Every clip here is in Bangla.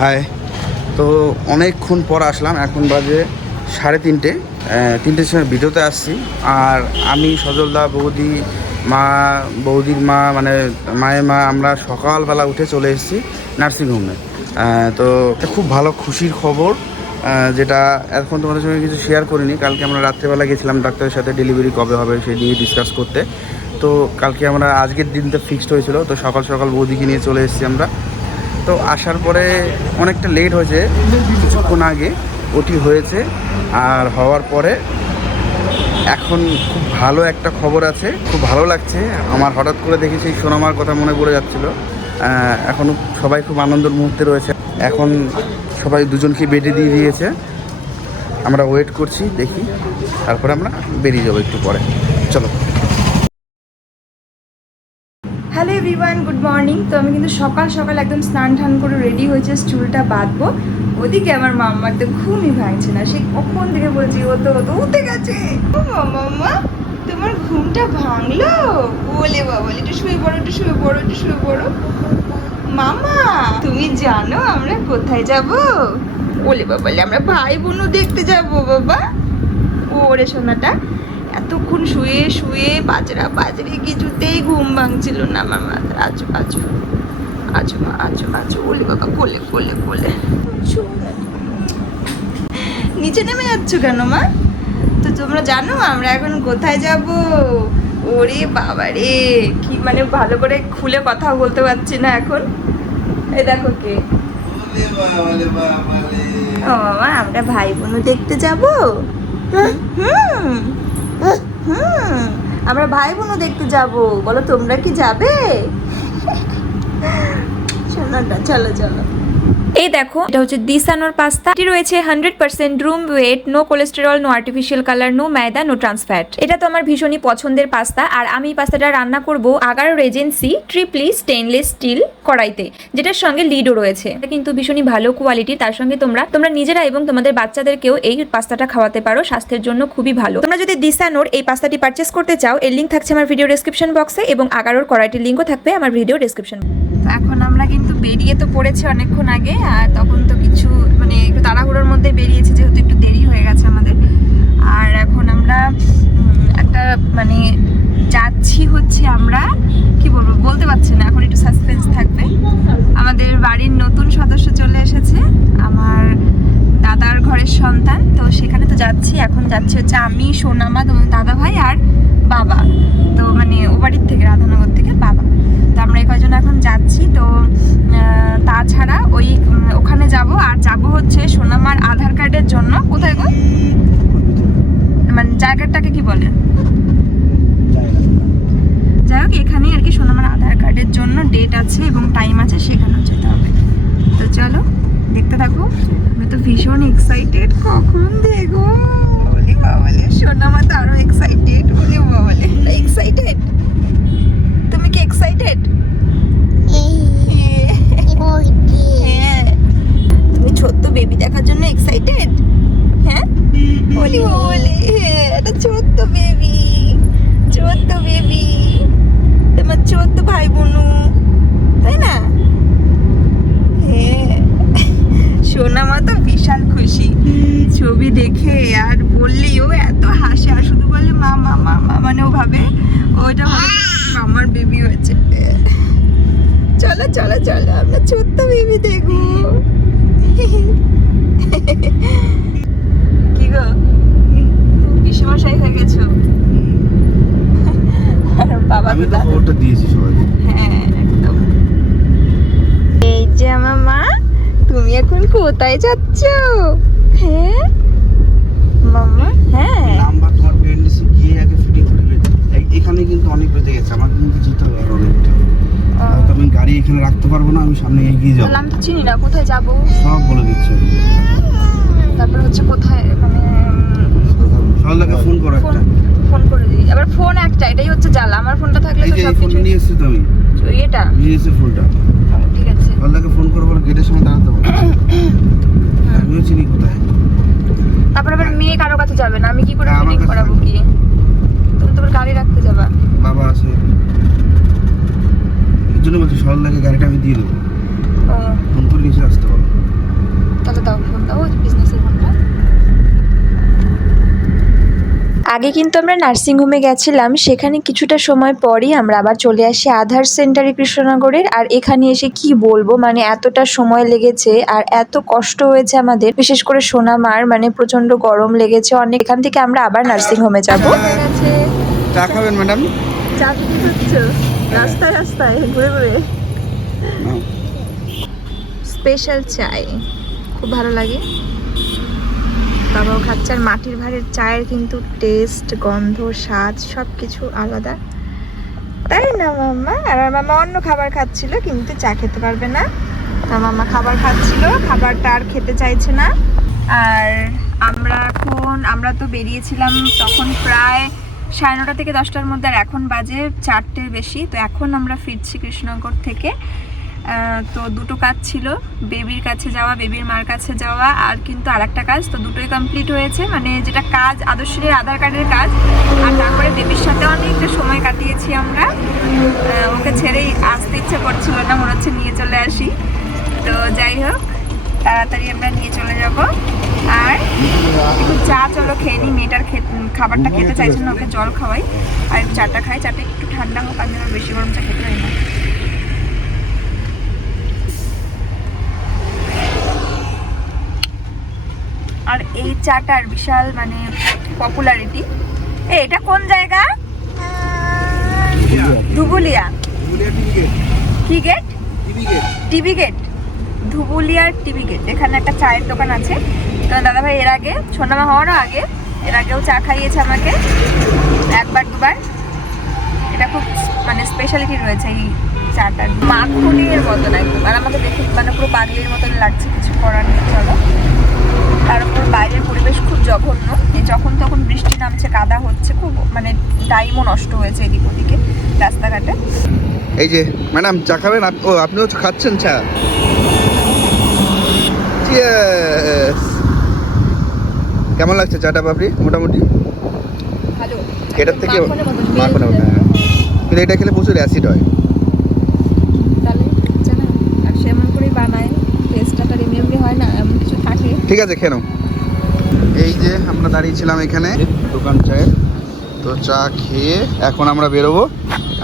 হাই তো অনেকক্ষণ পর আসলাম, এখন বাজে সাড়ে তিনটে। তিনটের সময় ভিডিওতে আসছি। আর আমি, সজলদা, বৌদি, মা, বৌদির মা মানে মায়ের মা, আমরা সকালবেলা উঠে চলে এসেছি নার্সিংহোমে তো খুব ভালো, খুশির খবর। যেটা এখন তোমাদের সঙ্গে কিছু শেয়ার করিনি। কালকে আমরা রাত্রেবেলা গেছিলাম ডাক্তারের সাথে ডেলিভারি কবে হবে সেই নিয়ে ডিসকাস করতে। তো কালকে আমরা, আজকের দিনটা ফিক্সড হয়েছিল। তো সকাল সকাল বৌদিকে নিয়ে চলে এসেছি আমরা। তো আসার পরে অনেকটা লেট হয়েছে, কিছুক্ষণ আগে ওটি হয়েছে। আর হওয়ার পরে এখন খুব ভালো একটা খবর আছে, খুব ভালো লাগছে। আমার হঠাৎ করে দেখি সেই সোনামার কথা মনে পড়ে যাচ্ছিল। এখন সবাই খুব আনন্দের মুহূর্তে রয়েছে। এখন সবাই দুজনকে বেডে দিয়ে দিয়েছে। আমরা ওয়েট করছি, দেখি। তারপরে আমরা বেরিয়ে যাব একটু পরে। চলো। হ্যালো এভরিওয়ান গুড মর্নিং তো আমি কিন্তু সকাল সকাল একদম স্নান টান করে রেডি হয়েছে, চুলটা বাঁধবো। ওদিকে আমার মাম্মার তো ঘুমই ভাঙছে না। সে কখন থেকে বলছি, ও তো তো উঠে গেছে। ও মাম্মা, তোমার ঘুমটা ভাঙলো? বলে বাবা, একটু শুয়ে পড়ো, একটু শুয়ে পড়ো, একটু শুয়ে পড়ো। মামা তুমি জানো আমরা কোথায় যাব? বলে বাবা আমরা ভাই বোনও দেখতে যাব বাবা। ওরে সোনাটা। এতক্ষণ শুয়ে শুয়ে বাজরা বাজরে কিছুতেই ঘুম ভাঙছিল না আমার মাথা আছো আছো আছো মা আছো আছো ওলে বাবা কোলে কোলে কোলে। নিচে নেমে যাচ্ছ কেন মা? তো তোমরা জানো আমরা এখন কোথায় যাব? ওরে বাবা রে কি মানে ভালো করে খুলে কথা বলতে পারছি না এখন। এই দেখো কে। ও মামা আমরা ভাই বোনও দেখতে যাব। হুম। আমরা ভাই বোনও দেখতে যাব। বলো তোমরা কি যাবে? শোনাটা চলো চলো। এই দেখো, এটা হচ্ছে দিসানোর পাস্তা। এটি রয়েছে hundred percent durum wheat no cholesterol no artificial colour no maida no trans fat এটা তো আমার ভীষণই পছন্দের পাস্তা, আর আমি পাস্তাটা রান্না করব Agaro regency triply stainless steel কড়াইতে, যেটার সঙ্গে লিডও রয়েছে। এটা কিন্তু ভীষণই ভালো কোয়ালিটি তার সঙ্গে তোমরা তোমরা নিজেরা এবং তোমাদের বাচ্চাদেরকেও এই পাস্তাটা খাওয়াতে পারো, স্বাস্থ্যের জন্য খুবই ভালো। তোমরা যদি দিসানোর এই পাস্তাটি পারচেস করতে চাও, এর লিঙ্ক থাকছে আমার ভিডিও ডেসক্রিপশন বক্সে এবং আগারোর কড়াইটির লিঙ্কও থাকবে আমার ভিডিও ডেসক্রিপশন এখন আমরা কিন্তু বেরিয়ে তো পড়েছি অনেকক্ষণ আগে, আর তখন তো কিছু মানে একটু তাড়াহুড়োর মধ্যে বেরিয়েছি যেহেতু একটু দেরি হয়ে গেছে আমাদের। আর এখন আমরা একটা মানে যাচ্ছি হচ্ছে আমরা, কি বলব, বলতে পারছি না, এখন একটু সাসপেন্স থাকবে। আমাদের বাড়ির নতুন সদস্য চলে এসেছে, আমার দাদার ঘরের সন্তান, তো সেখানে তো যাচ্ছি। এখন যাচ্ছি হচ্ছে আমি, সোনামা, তোমার দাদা ভাই আর বাবা। তো মানে ও বাড়ির থেকে, রাধানগর থেকে বাবা। তো আমরা এই কজন এখন যাচ্ছি। তো তাছাড়া ওই ওখানে যাব। আর যাব হচ্ছে সোনামার আধার কার্ডের জন্য। কোথায় গো? মানে জায়গাটাকে কি বলে? যাই হোক এখানে আর কি সোনামার আধার কার্ডের জন্য ডেট আছে এবং টাইম আছে, সেখানেও যেতে হবে। তো চলো, দেখতে থাকো। আমি তো ভীষণ এক্সাইটেড কখন দেখো বলি বাবালে, সোনামা তো আরও এক্সাইটেড বলি বাবালে এক্সাইটেড তুমি কি এক্সাইটেড হ্যাঁ। তুমি ছোট্ট বেবি দেখার জন্য এক্সাইটেড হ্যাঁ? বলি বলি একটা ছোট্ট বেবি ছোট্ট বেবি তোমার ছোট্ট ভাই বোনু তাই না? হ্যাঁ। সোনা মা তো বিশাল খুশি। ছবি দেখে আর বললি, ও এত হাসে, আর শুধু বলে মা মা মা মানে ও ভাবে ওটা ভাবে আমার বেবি হয়েছে চলো চলো আমরা ছোট্ট বেবি দেখব। কি গো? বিশ্বমশাই হয়ে গেছো? বাবা আমি তো খবরটা দিয়েছি সবাইকে। হ্যাঁ একদম। এই যে আমার মা তুমি এখন কোথায় যাচ্ছ হ্যাঁ মাম্মা হ্যাঁ নাম্বার তোমার প্রেগনেন্সি গিয়ে আগে ফিটিং করবে এ- এখানে কিন্তু অনেক বেঁধে গেছে আমার কিন্তু যেতে হবে আর অনেকটা হয়তো আমি গাড়ি এখানে রাখতে সামনে এগিয়ে তাহলে আমি তো চিনি না কোথায় যাব? সব বলে দিচ্ছে। তারপর হচ্ছে কোথায় মানে সকালকে ফোন করো একটা। ফোন করে দিই। আবার ফোন একটা এটাই হচ্ছে জ্বালা। আমার ফোনটা থাকলে তো সব কিছু নিয়ে এসছি তো আমি? এটা। নিয়ে এসেছি ফোনটা? ঠিক আছে। সকালকে ফোন করব গেটের সময় দাঁড়াতে হবে। আমিও চিনি কোথায়। তারপর আবার মেয়ে কারও কাছে যাবে না আমি কি করে হ্যাঁ, ফিটিং করাবো কি? তুমি তোমার গাড়ি রাখতে যাবা। বাবা আছে। এর জন্য বলছি সকাল গাড়িটা আমি দিয়ে দেবো। আগে কিন্তু আমরা নার্সিংহোমে গেছিলাম সেখানে কিছুটা সময় পরই আমরা আবার চলে আসি আধার সেন্টারে কৃষ্ণনগরের। আর এখানে এসে কি বলব মানে এতটা সময় লেগেছে আর এত কষ্ট হয়েছে আমাদের। বিশেষ করে সোনামার মানে প্রচণ্ড গরম লেগেছে অনেক। এখান থেকে আমরা আবার নার্সিংহোমে যাব। ম্যাডাম? রাস্তায় রাস্তায় ঘুরে ঘুরে। স্পেশাল চাই। খুব ভালো লাগে। বাবাও খাচ্ছে আর মাটির ভাঁড়ের চায়ের কিন্তু টেস্ট গন্ধ, স্বাদ সব কিছু আলাদা। তাই না, মাম্মা? আর আমার মামা অন্য খাবার খাচ্ছিল, কিন্তু চা খেতে পারবে না। তার মামা খাবার খাচ্ছিল, খাবারটা আর খেতে চাইছে না। আর আমরা এখন, আমরা তো বেরিয়েছিলাম তখন প্রায় সাড়ে নটা থেকে দশটার মধ্যে, আর এখন বাজে চারটের বেশি। তো এখন আমরা ফিরছি কৃষ্ণনগর থেকে। তো দুটো কাজ ছিল, বেবির কাছে যাওয়া, বেবির মার কাছে যাওয়া, আর কিন্তু আর একটা কাজ, তো দুটোই কমপ্লিট হয়েছে। মানে যেটা কাজ, আদর্শের আধার কার্ডের কাজ, আর তারপরে বেবির সাথে অনেকটা সময় কাটিয়েছি আমরা। ওকে ছেড়েই আসতে ইচ্ছে করছিল না, মনে হচ্ছে নিয়ে চলে আসি। তো যাই হোক, তাড়াতাড়ি আমরা নিয়ে চলে যাব। আর একটু চা, চলো খেয়ে নিই, মেয়েটার খাবারটা খেতে চাইছে না ওকে জল খাওয়াই। আর চাটা খাই, চাটা একটু ঠান্ডা হোক, আমি আমার বেশি গরম চা খেতে পারি না। আর এই চাটার বিশাল মানে পপুলারিটি এটা কোন জায়গা? ধুবুলিয়া। কি গেট টিভি গেট ধুবুলিয়ার টিভি গেট এখানে একটা চায়ের দোকান আছে। তো দাদাভাই এর আগে সোনামা হওয়ারও আগে, এর আগেও চা খাইয়েছে আমাকে। একবার, দুবার। এটা খুব মানে স্পেশালিটি রয়েছে এই চাটার। মাখনের মতন একদম। আর আমাকে দেখে মানে পুরো পাগলির মতন লাগছে কিছু করার নেই চলো তার উপর বাইরের পরিবেশ খুব জঘন্য এই যখন তখন বৃষ্টি নামছে কাদা হচ্ছে খুব মানে টাইমও নষ্ট হয়েছে এদিক ওদিকে রাস্তাঘাটে। এই যে ম্যাডাম চা খাবেন? ও আপনিও খাচ্ছেন চা! কেমন লাগছে চাটা পাপড়ি? মোটামুটি? ভালো। এটার থেকে মতো, হ্যাঁ। কিন্তু এটা খেলে প্রচুর অ্যাসিড হয়। তাহলে আর সে করেই বানায় টেস্টটা তার এমনি এমনি হয় না এমন কিছু থাকে। ঠিক আছে কেন এই যে আমরা দাঁড়িয়েছিলাম এখানে। দোকান চায়ের। তো চা খেয়ে এখন আমরা বেরোবো।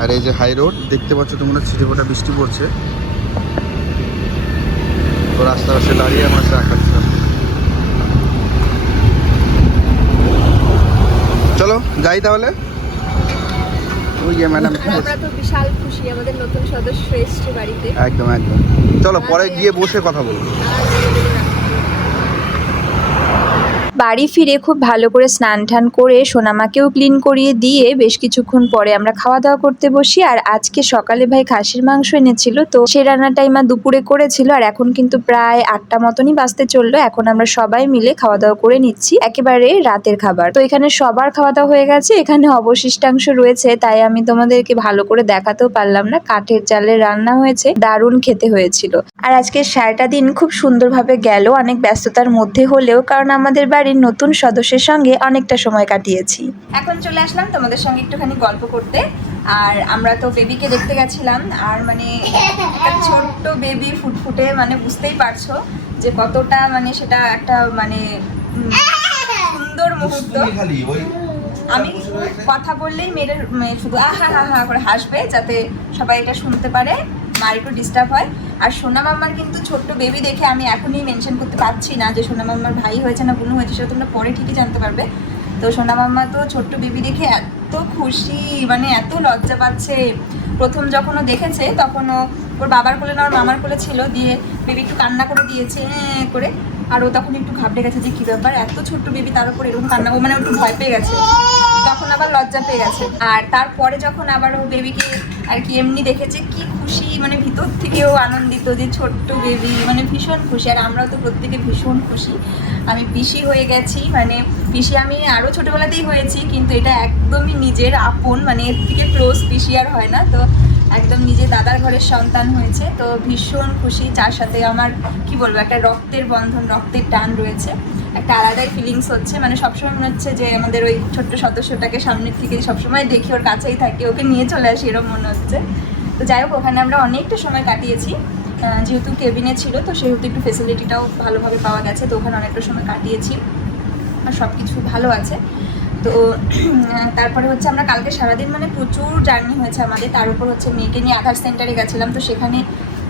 আর এই যে হাই রোড দেখতে পাচ্ছ তোমরা ছিটে ফোটা বৃষ্টি পড়ছে। তো রাস্তা পাশে দাঁড়িয়ে আমরা চা খাচ্ছিলাম। চলো যাই তাহলে। ওই যে ম্যাডাম আমরা তো বিশাল খুশি আমাদের নতুন সদস্য এসছে বাড়িতে। একদম একদম। চলো পরে গিয়ে বসে কথা বলব। বাড়ি ফিরে খুব ভালো করে স্নান টান করে সোনামাকেও ক্লিন করিয়ে দিয়ে বেশ কিছুক্ষণ পরে আমরা খাওয়া দাওয়া করতে বসি। আর আজকে সকালে ভাই খাসির মাংস এনেছিল, তো সে রান্নাটাই মা দুপুরে করেছিল। আর এখন কিন্তু প্রায় আটটা মতনই বাঁচতে চলল। এখন আমরা সবাই মিলে খাওয়া দাওয়া করে নিচ্ছি, একেবারে রাতের খাবার। তো এখানে সবার খাওয়া দাওয়া হয়ে গেছে, এখানে অবশিষ্টাংশ রয়েছে, তাই আমি তোমাদেরকে ভালো করে দেখাতেও পারলাম না। কাঠের জালে রান্না হয়েছে, দারুণ খেতে হয়েছিল। আর আজকে সারাটা দিন খুব সুন্দরভাবে গেল, অনেক ব্যস্ততার মধ্যে হলেও, কারণ আমাদের বাড়ির নতুন সদস্যের সঙ্গে অনেকটা সময় কাটিয়েছি। এখন চলে আসলাম তোমাদের সঙ্গে একটুখানি গল্প করতে। আর আমরা তো বেবিকে দেখতে গেছিলাম আর মানে একটা ছোট্ট বেবি ফুটফুটে মানে বুঝতেই পারছ যে কতটা মানে সেটা একটা মানে সুন্দর মুহূর্ত। আমি কথা বললেই মেয়েদের মেয়ে শুধু আহা হা হা করে হাসবে যাতে সবাই এটা শুনতে পারে। মার একটু ডিস্টার্ব হয়। আর সোনা মাম্মার কিন্তু ছোট্ট বেবি দেখে আমি এখনই মেনশন করতে পারছি না যে সোনা মাম্মার ভাই হয়েছে না বোন হয়েছে, সেটা তোমরা পরে ঠিকই জানতে পারবে। তো সোনা মাম্মা তো ছোট্ট বেবি দেখে এত খুশি মানে এত লজ্জা পাচ্ছে। প্রথম যখন ও দেখেছে, তখন ওর বাবার কোলে না, ওর মামার কোলে ছিল, দিয়ে বেবি একটু কান্না করে দিয়েছে করে। আর ও তখন একটু ঘাবড়ে গেছে যে কী ব্যাপার, এত ছোট্ট বেবি তার উপর এরকম কান্না মানে একটু ভয় পেয়ে গেছে। আবার লজ্জা পেয়ে গেছে। আর তারপরে যখন আবার ও বেবিকে আর কি এমনি দেখেছে, কি খুশি মানে ভিতর থেকেও আনন্দিত যে ছোট্ট বেবি মানে ভীষণ খুশি। আর আমরাও তো প্রত্যেকে ভীষণ খুশি। আমি পিসি হয়ে গেছি মানে পিসি আমি আরও ছোটোবেলাতেই হয়েছি, কিন্তু এটা একদমই নিজের আপন মানে এর থেকে ক্লোজ পিসি আর হয় না। তো একদম নিজে দাদার ঘরের সন্তান হয়েছে, তো ভীষণ খুশি। যার সাথে আমার, কি বলব, একটা রক্তের বন্ধন, রক্তের টান রয়েছে। একটা আলাদাই ফিলিংস হচ্ছে। মানে সবসময় মনে হচ্ছে যে আমাদের ওই ছোট্ট সদস্যটাকে সামনের থেকে সবসময় দেখি ওর কাছেই থাকি, ওকে নিয়ে চলে আসি, এরকম মনে হচ্ছে। তো যাই হোক, ওখানে আমরা অনেকটা সময় কাটিয়েছি। যেহেতু কেবিনে ছিল, তো সেহেতু একটু ফেসিলিটিটাও ভালোভাবে পাওয়া গেছে, তো ওখানে অনেকটা সময় কাটিয়েছি। আর সব কিছু ভালো আছে। তো, তারপরে হচ্ছে আমরা কালকে সারাদিন মানে প্রচুর জার্নি হয়েছে আমাদের। তার উপর হচ্ছে মেয়েকে নিয়ে আধার সেন্টারে গেছিলাম, তো সেখানে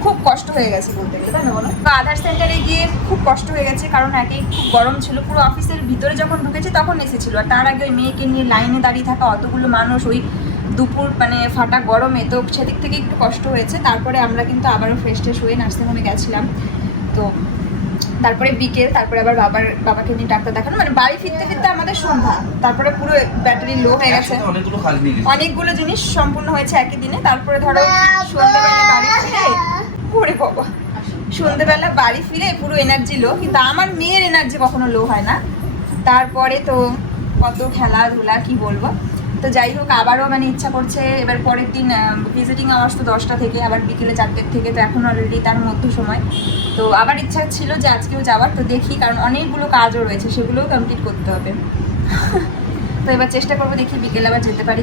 খুব কষ্ট হয়ে গেছে বলতে গেলে, তাই না বলো? তো আধার সেন্টারে গিয়ে খুব কষ্ট হয়ে গেছে, কারণ একেই খুব গরম ছিল। পুরো অফিসের ভিতরে যখন ঢুকেছি তখন এসেছিল। আর তার আগে ওই মেয়েকে নিয়ে লাইনে দাঁড়িয়ে থাকা অতগুলো মানুষ, ওই দুপুর মানে ফাটা গরমে, তো সেদিক থেকে একটু কষ্ট হয়েছে। তারপরে আমরা কিন্তু আবারও ফ্রেশ ট্রেশ হয়ে নার্সিংহোমে গেছিলাম। তো তারপরে বিকেল তারপরে আবার বাবার বাবাকে নিয়ে ডাক্তার দেখানো। মানে বাড়ি ফিরতে ফিরতে আমাদের সন্ধ্যা। তারপরে পুরো ব্যাটারি লো হয়ে গেছে। অনেকগুলো জিনিস সম্পূর্ণ হয়েছে একই দিনে। তারপরে ধরো সন্ধ্যেবেলা বাড়ি ফিরে বাবা। সন্ধ্যেবেলা বাড়ি ফিরে পুরো এনার্জি লো কিন্তু আমার মেয়ের এনার্জি কখনো লো হয় না। তারপরে তো কত খেলাধুলা কি বলব? তো যাই হোক আবারও মানে ইচ্ছা করছে এবার পরের দিন ভিজিটিং আওয়ার্স তো দশটা থেকে আবার বিকেলে চারটের থেকে তো এখন অলরেডি তার মধ্যে সময়। তো আবার ইচ্ছা ছিল যে আজকেও যাওয়ার তো দেখি কারণ অনেকগুলো কাজও রয়েছে সেগুলোও কমপ্লিট করতে হবে। তো এবার চেষ্টা করব দেখি বিকেলে আবার যেতে পারি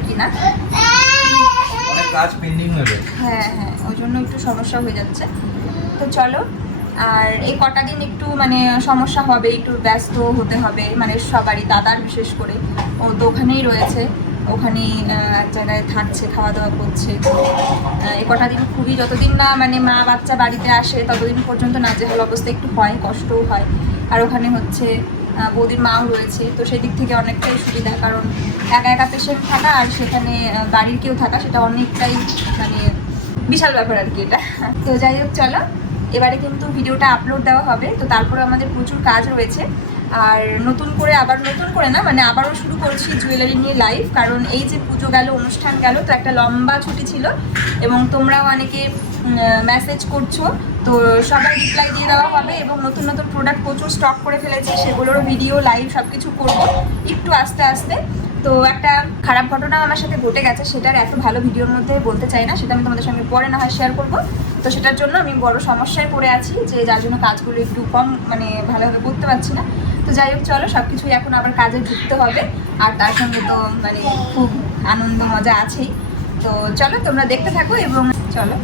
কাজ পেন্ডিং হয়ে হ্যাঁ হ্যাঁ ওই জন্য একটু সমস্যা হয়ে যাচ্ছে। তো চলো আর এই কটা দিন একটু মানে সমস্যা হবে একটু ব্যস্ত হতে হবে মানে সবারই দাদার বিশেষ করে। ও তো ওখানেই রয়েছে। ওখানেই আহ, এক জায়গায় থাকছে খাওয়া দাওয়া করছে এ কটা দিন খুবই যতদিন না মানে মা বাচ্চা বাড়িতে আসে ততদিন পর্যন্ত না যে নাজেহাল অবস্থা একটু হয় কষ্টও হয়। আর ওখানে হচ্ছে বৌদির মাও রয়েছে তো সেই দিক থেকে অনেকটাই সুবিধা কারণ একা একা পেশেন্ট থাকা আর সেখানে বাড়ির কেউ থাকা সেটা অনেকটাই মানে বিশাল ব্যাপার আর কি এটা। তো যাই হোক চলো। এবারে কিন্তু ভিডিওটা আপলোড দেওয়া হবে তো তারপরে আমাদের প্রচুর কাজ রয়েছে। আর নতুন করে আবার নতুন করে না মানে আবারও শুরু করছি জুয়েলারি নিয়ে লাইভ কারণ এই যে পুজো গেল, অনুষ্ঠান গেল, তো একটা লম্বা ছুটি ছিল এবং তোমরাও অনেকে মেসেজ করছ, তো সবাই রিপ্লাই দিয়ে দেওয়া হবে এবং নতুন নতুন প্রোডাক্ট প্রচুর স্টক করে ফেলেছি, সেগুলোরও ভিডিও লাইভ সব কিছু করব একটু আস্তে আস্তে। তো একটা খারাপ ঘটনা আমার সাথে ঘটে গেছে সেটার এত ভালো ভিডিওর মধ্যে বলতে চাই না, সেটা আমি তোমাদের সঙ্গে পরে না হয় শেয়ার করব। তো সেটার জন্য আমি বড় সমস্যায় পড়ে আছি যে যার জন্য কাজগুলো একটু কম মানে ভালোভাবে করতে পারছি না। তো যাই হোক, চলো সব কিছুই এখন আবার কাজে ঢুকতে হবে। আর তার সঙ্গে তো মানে খুব আনন্দ মজা আছেই। তো চলো, তোমরা দেখতে থাকো এবং চলো